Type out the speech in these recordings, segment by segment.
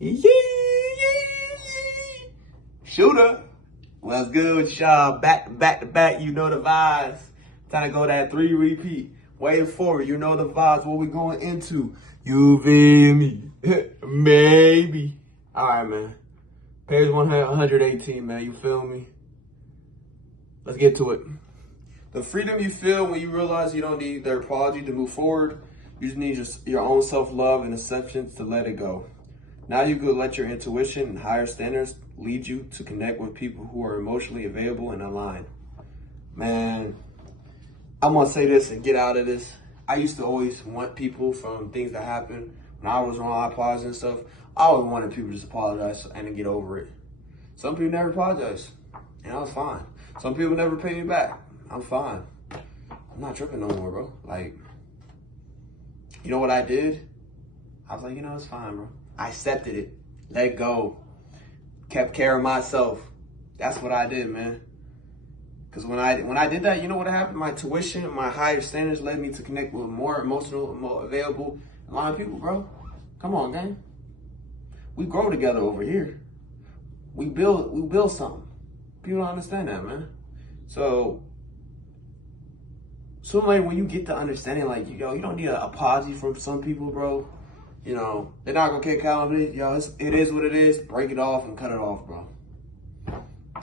Yee, yee, yee. Shooter. What's good with y'all? Back to back, you know the vibes. Time to go that 3 repeat. Waiting for it, you know the vibes. What we going into? You feel me? Maybe. All right, man. Page 118, man. You feel me? Let's get to it. The freedom you feel when you realize you don't need their apology to move forward. You just need your own self-love and acceptance to let it go. Now you can let your intuition and higher standards lead you to connect with people who are emotionally available and aligned. Man, I'm gonna say this and get out of this. I used to always want people from things that happened when I was wrong, I apologized and stuff. I always wanted people to just apologize and to get over it. Some people never apologize, and I was fine. Some people never pay me back. I'm fine. I'm not tripping no more, bro. Like, you know what I did? I was like, you know, it's fine, bro. I accepted it. Let go. Kept care of myself. That's what I did, man. Because when I did that, you know what happened? My tuition, my higher standards led me to connect with more emotional, more available, a lot of people, bro. Come on, gang. We grow together over here. We build something. People don't understand that, man. So like when you get to understanding, like, yo, you don't need an apology from some people, bro. You know, they're not gonna kick out of it. Yo, it is what it is. Break it off and cut it off, bro.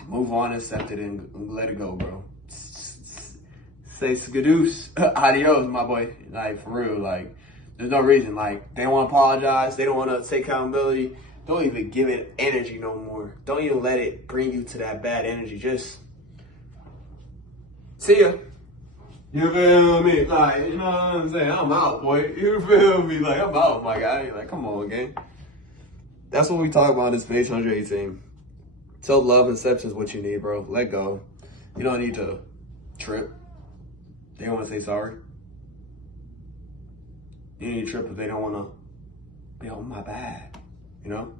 Move on, accept it, and let it go, bro. Say skadoos. Adios, my boy. Like, for real, like, there's no reason. Like, they don't want to apologize. They don't want to take accountability. Don't even give it energy no more. Don't even let it bring you to that bad energy. Just see ya. You feel me? Like, you know what I'm saying? I'm out, boy. You feel me? Like, I'm out, my guy. Like, come on, gang. That's what we talk about on this page 118. Self-love and acceptance is what you need, bro. Let go. You don't need to trip. They don't want to say sorry. You need to trip if they don't want to be on my bad, you know?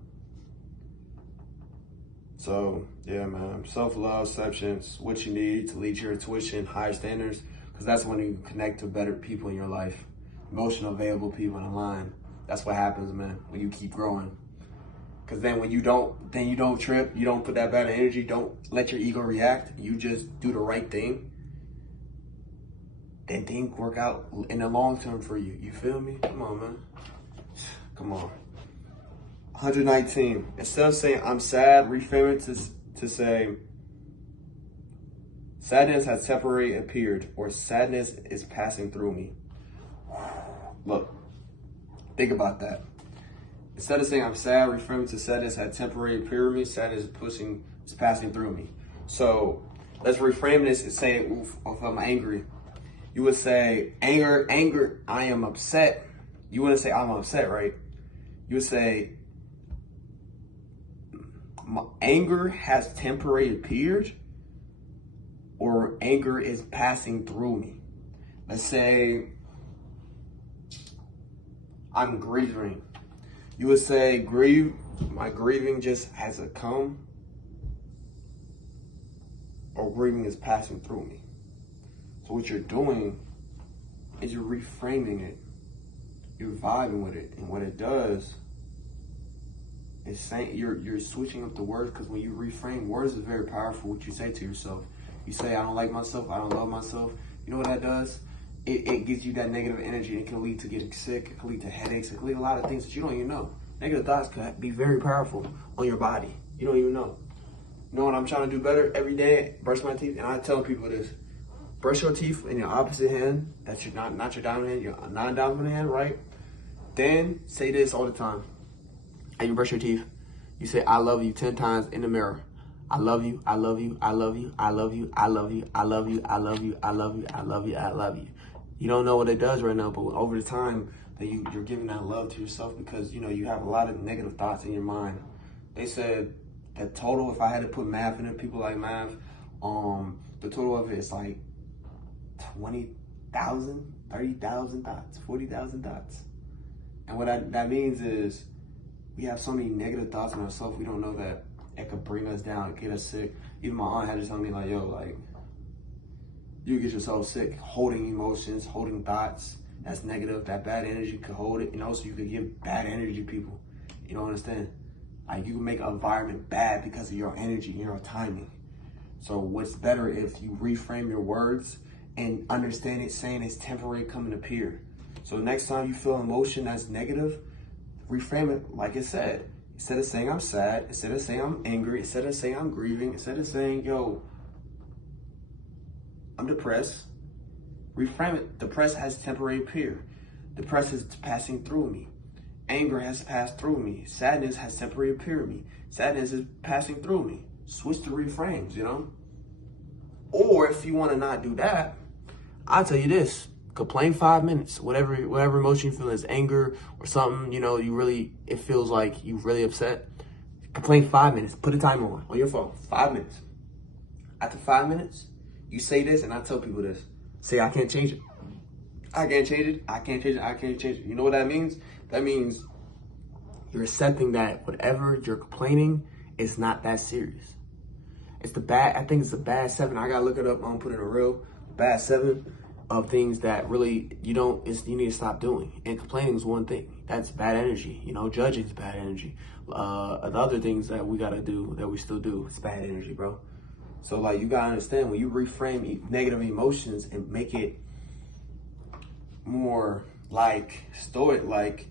So, yeah, man. Self-love, acceptance, what you need to lead your intuition, higher standards, because that's when you connect to better people in your life. Emotional, available people in a line. That's what happens, man, when you keep growing. Because then when you don't trip, you don't put that bad energy, don't let your ego react, you just do the right thing, then things work out in the long term for you. You feel me? Come on, man. Come on. 119. Instead of saying, I'm sad, reframe it to say, sadness has temporarily appeared, or sadness is passing through me. Look, think about that. Instead of saying I'm sad, reframe it to sadness had temporarily appeared me, sadness is passing through me. So let's reframe this and say, if I'm angry, you would say, anger, I am upset. You wouldn't say I'm upset, right? You would say, my anger has temporarily appeared, or anger is passing through me. Let's say I'm grieving. You would say, my grieving just has come, or grieving is passing through me. So what you're doing is you're reframing it. You're vibing with it. And what it does is saying you're switching up the words, because when you reframe, words is very powerful. What you say to yourself. You say, I don't like myself, I don't love myself. You know what that does? It gives you that negative energy. It can lead to getting sick. It can lead to headaches. It can lead to a lot of things that you don't even know. Negative thoughts can be very powerful on your body. You don't even know. You know what I'm trying to do better every day? Brush my teeth. And I tell people this. Brush your teeth in your opposite hand. That's your not your dominant hand, your non-dominant hand, right? Then say this all the time. And you brush your teeth. You say, I love you 10 times in the mirror. I love you, I love you, I love you, I love you, I love you, I love you, I love you, I love you, I love you, I love you. You don't know what it does right now, but over the time that you're giving that love to yourself, because you know you have a lot of negative thoughts in your mind. They said that total, if I had to put math in it, people like math, the total of it is like 20,000, 30,000 thoughts, 40,000 thoughts. And what that means is we have so many negative thoughts in ourselves, we don't know that it could bring us down, get us sick. Even my aunt had to tell me, like, yo, like, you get yourself sick holding emotions, holding thoughts. That's negative. That bad energy could hold it. And also you could give bad energy to people. You don't understand? Like you can make an environment bad because of your energy, your timing. So what's better if you reframe your words and understand it, saying it's temporary, come and appear. So next time you feel emotion that's negative, reframe it like it said. Instead of saying I'm sad, instead of saying I'm angry, instead of saying I'm grieving, instead of saying, yo, I'm depressed, reframe it. Depressed has temporary appear. Depressed is passing through me. Anger has passed through me. Sadness has temporary appear me. Sadness is passing through me. Switch the reframes, you know? Or if you want to not do that, I'll tell you this. Complain 5 minutes. Whatever emotion you feel is anger or something, you know, it feels like you're really upset. Complain 5 minutes. Put a timer on your phone. 5 minutes. After 5 minutes, you say this, and I tell people this. Say, I can't change it. I can't change it. I can't change it. I can't change it. You know what that means? That means you're accepting that whatever you're complaining is not that serious. I think it's the bad 7. I gotta look it up. I'm gonna put it in a reel. Bad 7 of things that really you need to stop doing. And complaining is one thing. That's bad energy. You know, judging is bad energy. The other things that we gotta do, that we still do, is bad energy, bro. So like, you gotta understand, when you reframe negative emotions and make it more like stoic, like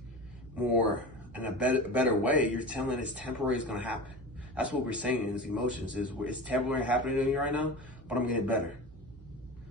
more in a better way, you're telling it's temporary, it's gonna happen. That's what we're saying is emotions, it's temporary happening to you right now, but I'm getting better.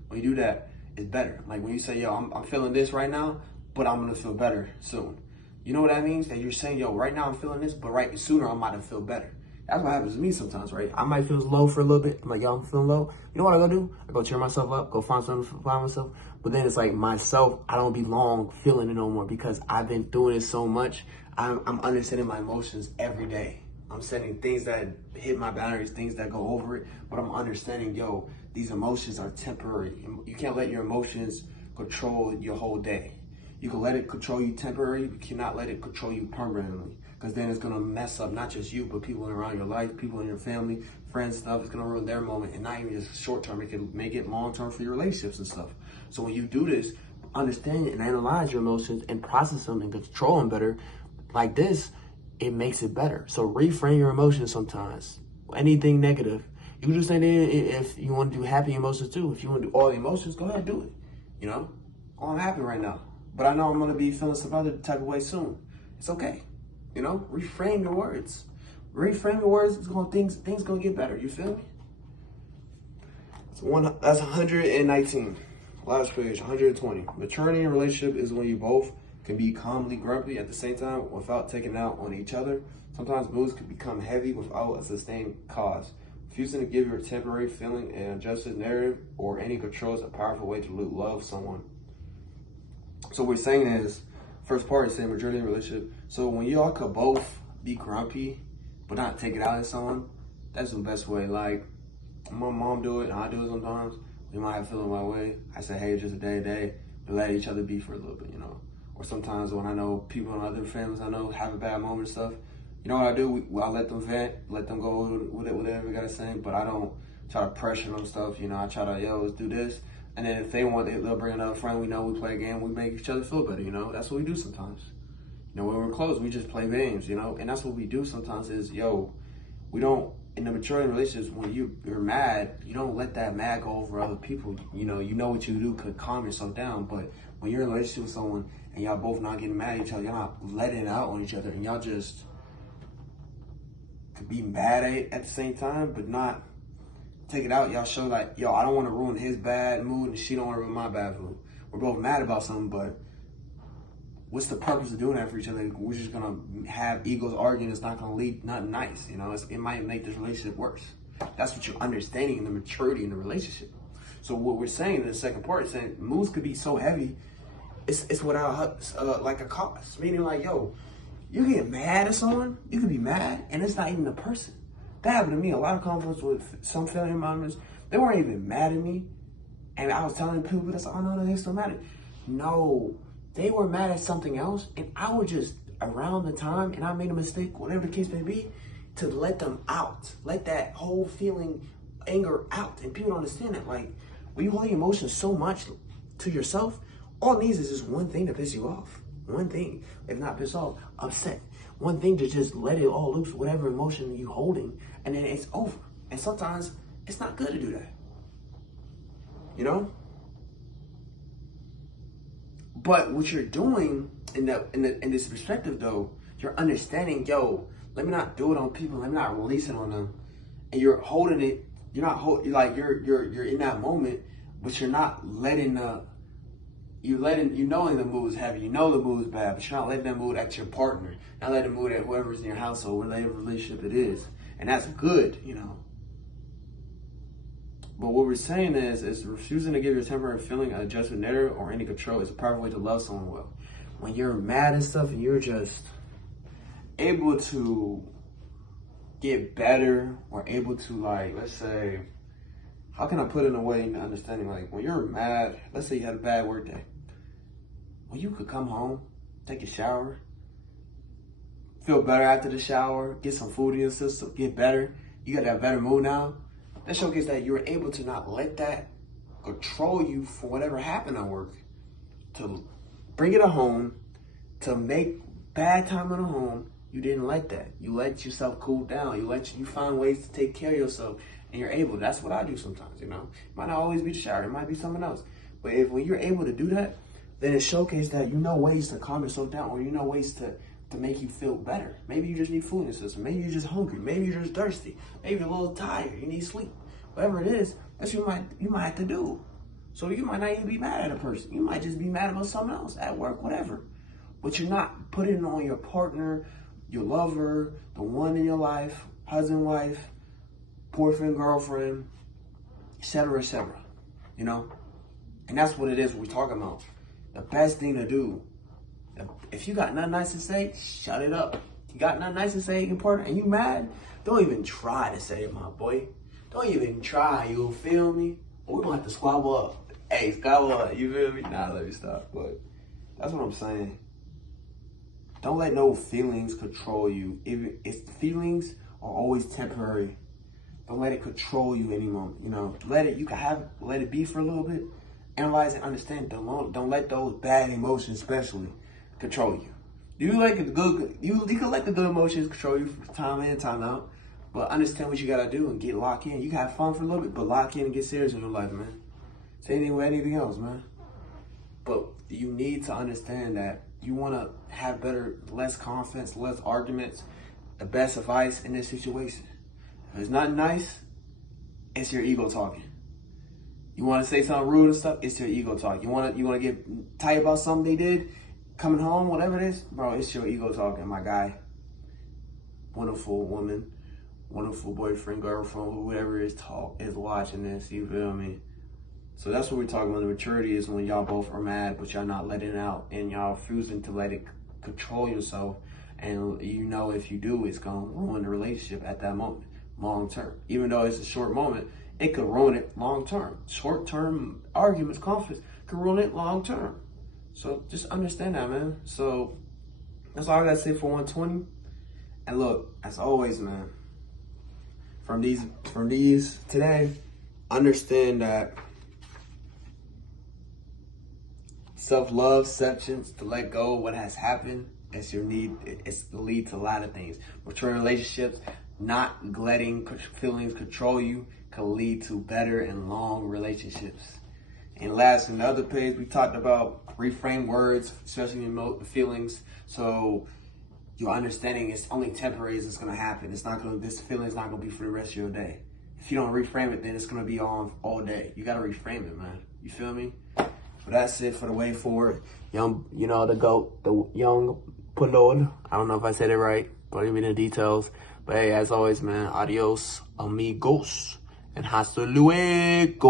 When you do that, it's better. Like when you say, yo, I'm feeling this right now, but I'm gonna feel better soon. You know what that means? That you're saying, yo, right now I'm feeling this, but sooner I might feel better. That's what happens to me sometimes, right? I might feel low for a little bit. I'm like, yo, I'm feeling low. You know what I go do? I go cheer myself up, go find something to find myself. But then it's like myself, I don't be long feeling it no more because I've been doing it so much. I'm understanding my emotions every day. I'm setting things that hit my boundaries, things that go over it. But I'm understanding, yo, these emotions are temporary. You can't let your emotions control your whole day. You can let it control you temporarily, but you cannot let it control you permanently. Because then it's gonna mess up not just you, but people around your life, people in your family, friends, stuff. It's gonna ruin their moment, and not even just short term. It can make it long term for your relationships and stuff. So when you do this, understand and analyze your emotions and process them and control them better, like this, it makes it better. So reframe your emotions sometimes. Anything negative, you can do something. If you want to do happy emotions too, if you want to do all the emotions, go ahead and do it. You know, oh, I'm happy right now, but I know I'm gonna be feeling some other type of way soon. It's okay. You know, reframe your words. Reframe your words. Things gonna get better. You feel me? That's 119. Last page, 120. Maturity in a relationship is when you both can be calmly grumpy at the same time without taking out on each other. Sometimes moods can become heavy without a sustained cause. Refusing to give your temporary feeling an adjusted narrative or any control is a powerful way to love someone. So what we're saying is, first part is saying maturity in a relationship. So when y'all could both be grumpy, but not take it out on someone, that's the best way. Like, my mom do it, and I do it sometimes. We might have feeling my way. I say, hey, just a day, but let each other be for a little bit, you know. Or sometimes when I know people in other families I know have a bad moment and stuff, you know what I do? I let them vent, let them go with it, whatever they gotta say, but I don't try to pressure them stuff, you know. I try to, yo, let's do this. And then if they want, they'll bring another friend. We know we play a game, we make each other feel better, you know. That's what we do sometimes. You know, when we're close, we just play games, you know. And that's what we do sometimes is, yo, we don't, in the maturity relationships, when you're mad, you don't let that mad go over other people. You know what you do could calm yourself down. But when you're in a relationship with someone and y'all both not getting mad at each other, y'all not letting it out on each other, and y'all just could be mad at the same time, but not take it out. Y'all show like, yo, I don't want to ruin his bad mood, and she don't want to ruin my bad mood. We're both mad about something, but what's the purpose of doing that for each other? We're just gonna have egos arguing. It's not gonna lead nothing nice, you know. It might make this relationship worse. That's what you're understanding in the maturity in the relationship. So what we're saying in the second part is saying moods could be so heavy, it's without like a cause. Meaning like, yo, you get mad at someone, you can be mad, and it's not even the person. That happened to me. A lot of conflicts with some family members. They weren't even mad at me, and I was telling people that's, oh no, they're still mad at me. No. They were mad at something else, and I was just around the time, and I made a mistake, whatever the case may be, to let them out. Let that whole feeling, anger out. And people don't understand that. Like, when you hold your emotions so much to yourself, all it needs is just one thing to piss you off. One thing. If not piss off, upset. one thing to just let it all loose, whatever emotion you holding, and then it's over. And sometimes it's not good to do that. You know? But what you're doing in this perspective though, you're understanding, yo, let me not do it on people, let me not release it on them. And you're holding it, you're in that moment, but you're not letting you knowing the mood's heavy, you know the mood's bad, but you're not letting that mood at your partner, not letting the mood at whoever's in your household, whatever relationship it is. And that's good, you know. But what we're saying is refusing to give your temporary feeling a judgment netter or any control is a proper way to love someone well. When you're mad and stuff and you're just able to get better or able to, like, let's say, how can I put it in a way in understanding, like, when you're mad, let's say you had a bad work day. When you could come home, take a shower, feel better after the shower, get some food in your system, get better, you got that better mood now. That showcases that you're able to not let that control you for whatever happened at work, to bring it at home, to make bad time in the home. You didn't let that. You let yourself cool down. You find ways to take care of yourself, and you're able. That's what I do sometimes, you know. It might not always be the shower. It might be someone else. But when you're able to do that, then it showcases that you know ways to calm yourself down, or you know ways to make you feel better. Maybe you just need food in your system. Maybe you're just hungry. Maybe you're just thirsty. Maybe you're a little tired. You need sleep. Whatever it is, that's what you might have to do. So you might not even be mad at a person. You might just be mad about something else at work, whatever. But you're not putting it on your partner, your lover, the one in your life, husband, wife, boyfriend, girlfriend, etc., etc. You know? And that's what it is we're talking about. The best thing to do, if you got nothing nice to say, shut it up. You got nothing nice to say to your partner and you mad, don't even try to say it, my boy. Don't even try, you feel me? We're gonna have to squabble up. Hey, squabble up, you feel me? Nah, let me stop. But that's what I'm saying. Don't let no feelings control you. If feelings are always temporary, don't let it control you anymore. You know, let it be for a little bit. Analyze and understand. Don't let those bad emotions, especially, control you. You can let the good emotions control you from time in, time out. But understand what you gotta do and get locked in. You can have fun for a little bit, but lock in and get serious in your life, man. Same thing with anything else, man. But you need to understand that you wanna have less confidence, less arguments. The best advice in this situation. If it's not nice, it's your ego talking. You wanna say something rude and stuff, it's your ego talking. You wanna get tight about something they did, coming home, whatever it is, bro, it's your ego talking, my guy. Wonderful woman. Wonderful boyfriend, girlfriend, whoever is watching this, you feel me? So that's what we're talking about. The maturity is when y'all both are mad, but y'all not letting it out, and y'all refusing to let it control yourself. And you know if you do, it's gonna ruin the relationship at that moment, long term. Even though it's a short moment, it could ruin it long term. Short term arguments, conflicts, could ruin it long term. So just understand that, man. So that's all I gotta say for 120. And look, as always, man. From these today, understand that self-love, acceptance, to let go of what has happened, it's the lead to a lot of things. Mature relationships, not letting feelings control you, can lead to better and long relationships. And last, in the other page, we talked about reframe words, especially in feelings. So your understanding is only temporary as it's gonna happen. This feeling is not gonna be for the rest of your day. If you don't reframe it, then it's gonna be on all day. You gotta reframe it, man. You feel me? But that's it for the way forward. The GOAT, the Yung Pueblo. I don't know if I said it right, but give me the details. But hey, as always, man, adios, amigos, and hasta luego.